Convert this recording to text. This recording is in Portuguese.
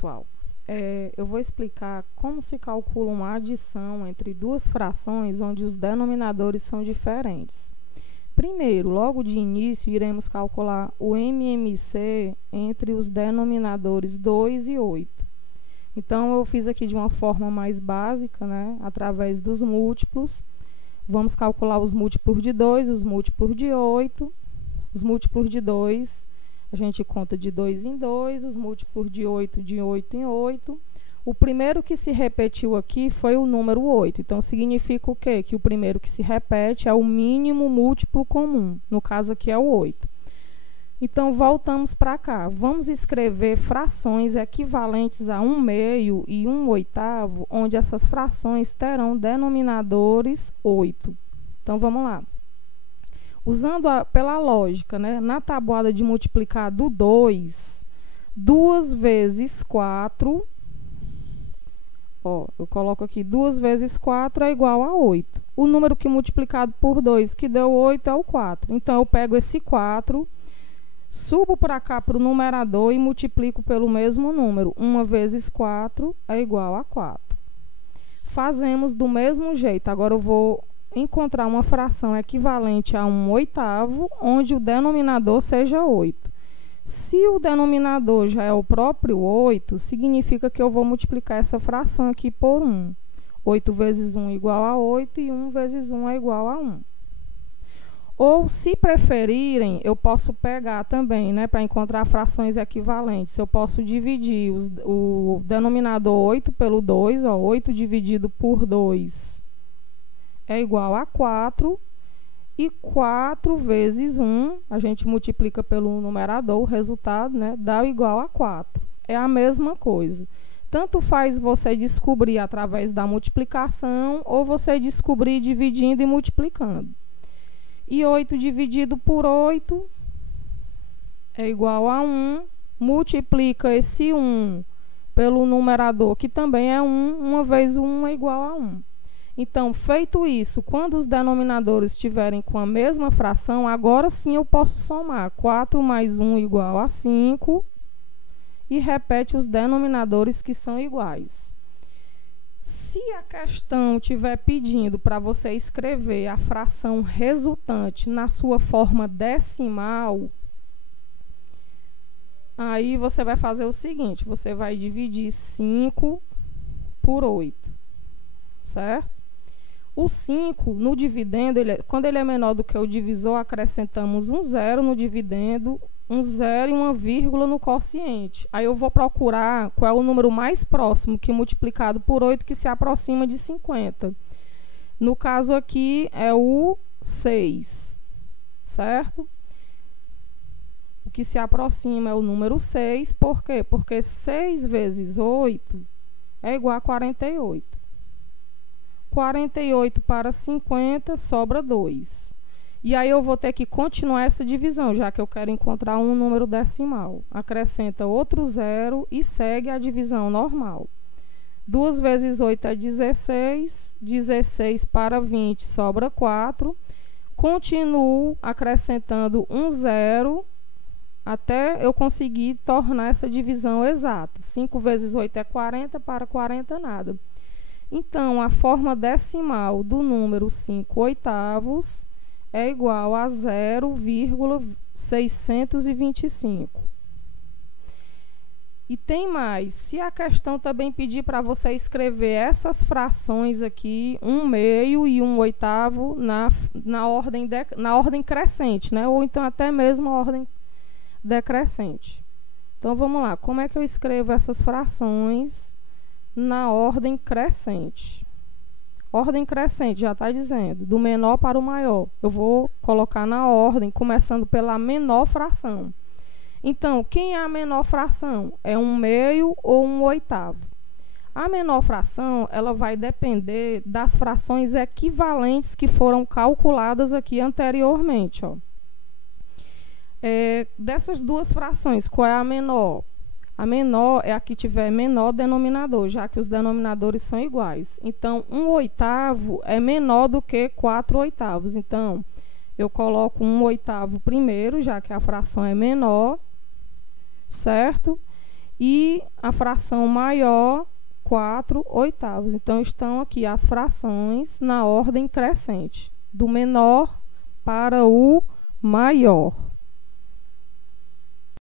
Pessoal, eu vou explicar como se calcula uma adição entre duas frações onde os denominadores são diferentes. Primeiro, logo de início, iremos calcular o MMC entre os denominadores 2 e 8. Então, eu fiz aqui de uma forma mais básica, né, através dos múltiplos. Vamos calcular os múltiplos de 2, os múltiplos de 8. Os múltiplos de 2, a gente conta de 2 em 2, os múltiplos de 8 em 8. O primeiro que se repetiu aqui foi o número 8. Então, significa o quê? Que o primeiro que se repete é o mínimo múltiplo comum. No caso aqui é o 8. Então, voltamos para cá. Vamos escrever frações equivalentes a 1/2 e 1/8, onde essas frações terão denominadores 8. Então, vamos lá. Usando pela lógica, né, na tabuada de multiplicar do 2, 2 vezes 4, eu coloco aqui 2 vezes 4 é igual a 8. O número que multiplicado por 2, que deu 8, é o 4. Então, eu pego esse 4, subo para cá para o numerador e multiplico pelo mesmo número. 1 vezes 4 é igual a 4. Fazemos do mesmo jeito. Agora, eu vou encontrar uma fração equivalente a 1/8, onde o denominador seja 8. Se o denominador já é o próprio 8, significa que eu vou multiplicar essa fração aqui por 1. 8 vezes 1 é igual a 8 e 1 vezes 1 é igual a 1. Ou, se preferirem, eu posso pegar também, né, para encontrar frações equivalentes. Eu posso dividir o denominador 8 pelo 2, 8 dividido por 2 é igual a 4, e 4 vezes 1, a gente multiplica pelo numerador, o resultado, né, dá igual a 4. É a mesma coisa. Tanto faz você descobrir através da multiplicação, ou você descobrir dividindo e multiplicando. E 8 dividido por 8 é igual a 1. Multiplica esse 1 pelo numerador, que também é 1. 1 vezes 1 é igual a 1. Então, feito isso, quando os denominadores estiverem com a mesma fração, agora sim eu posso somar. 4 mais 1 igual a 5. E repete os denominadores que são iguais. Se a questão estiver pedindo para você escrever a fração resultante na sua forma decimal, aí você vai fazer o seguinte: você vai dividir 5 por 8, certo? O 5, no dividendo, quando ele é menor do que o divisor, acrescentamos um 0 no dividendo, um 0 e uma vírgula no quociente. Aí eu vou procurar qual é o número mais próximo, que multiplicado por 8, que se aproxima de 50. No caso aqui, é o 6, certo? O que se aproxima é o número 6. Por quê? Porque 6 vezes 8 é igual a 48. 48 para 50, sobra 2. E aí eu vou ter que continuar essa divisão, já que eu quero encontrar um número decimal. Acrescenta outro 0 e segue a divisão normal. 2 vezes 8 é 16. 16 para 20, sobra 4. Continuo acrescentando um 0 até eu conseguir tornar essa divisão exata. 5 vezes 8 é 40, para 40 nada. Então, a forma decimal do número 5/8 é igual a 0,625. E tem mais. Se a questão também pedir para você escrever essas frações aqui, 1/2 e 1/8, na ordem crescente, né? Ou então até mesmo a ordem decrescente. Então, vamos lá. Como é que eu escrevo essas frações na ordem crescente? Ordem crescente, já está dizendo, do menor para o maior. Eu vou colocar na ordem, começando pela menor fração. Então, quem é a menor fração? É 1/2 ou 1/8? A menor fração, ela vai depender das frações equivalentes que foram calculadas aqui anteriormente, ó. Dessas duas frações, qual é a menor? A menor é a que tiver menor denominador, já que os denominadores são iguais. Então, 1/8 é menor do que 4/8. Então, eu coloco 1/8 primeiro, já que a fração é menor, certo? e a fração maior, 4/8. Então, estão aqui as frações na ordem crescente, do menor para o maior.